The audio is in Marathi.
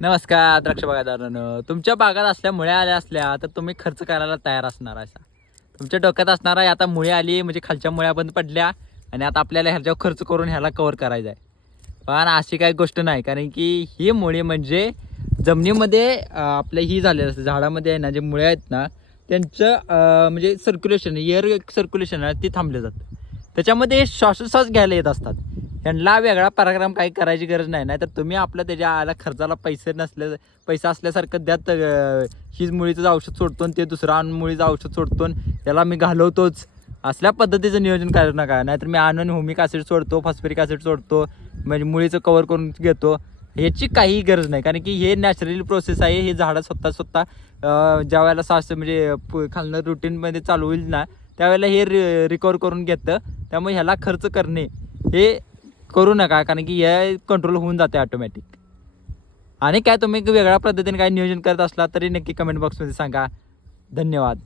नमस्कार द्राक्ष बागायतदारांनो, तुमच्या बागात असल्या मुळ्या आल्या असल्या तर तुम्ही खर्च करायला तयार असणार असा तुमच्या डोक्यात असणार आहे. आता मुळी आली म्हणजे खालच्या मुळ्या बंद पडल्या आणि आता आपल्याला ह्याच्यावर खर्च करून ह्याला कव्हर करायचा आहे. पण अशी काही गोष्ट नाही, कारण की ही मुळी म्हणजे जमिनीमध्ये आपल्या ही झालेलं असतं, झाडामध्ये आहे ना जे मुळ्या आहेत ना त्यांचं म्हणजे सर्क्युलेशन, एअर सर्क्युलेशन आहे ते थांबलं जातं. त्याच्यामध्ये श्वासोच्छ्वास घ्यायला येत असतात. त्यांना वेगळा पराक्रम काही करायची गरज नाही. नाहीतर तुम्ही आपलं त्याच्या आला खर्चाला पैसा असल्यासारखं द्यात हीच मुळीचं औषध सोडतो आणि ते दुसरं आणून मुळीचं औषध सोडतो आणि त्याला मी घालवतोच, असल्या पद्धतीचं नियोजन करू नका. नाहीतर मी आणून ह्युमिक ॲसिड सोडतो, फॉस्फरिक ॲसिड सोडतो, म्हणजे मुळीचं कव्हर करून घेतो. ह्याची काही गरज नाही, कारण की हे नॅचरल प्रोसेस आहे. हे झाडं स्वतः ज्या वेळेला म्हणजे खालनं रुटीनमध्ये चालू होईल ना त्यावेळेला हे रिकवर करून घेतं. त्यामुळे ह्याला खर्च करणे हे करू नका, कारण की हे कंट्रोल होऊन जाते ऑटोमॅटिक. आणि काय तुम्ही वेगळ्या पद्धतीने काय नियोजन करत असला तरी नक्की कमेंट बॉक्समध्ये सांगा. धन्यवाद.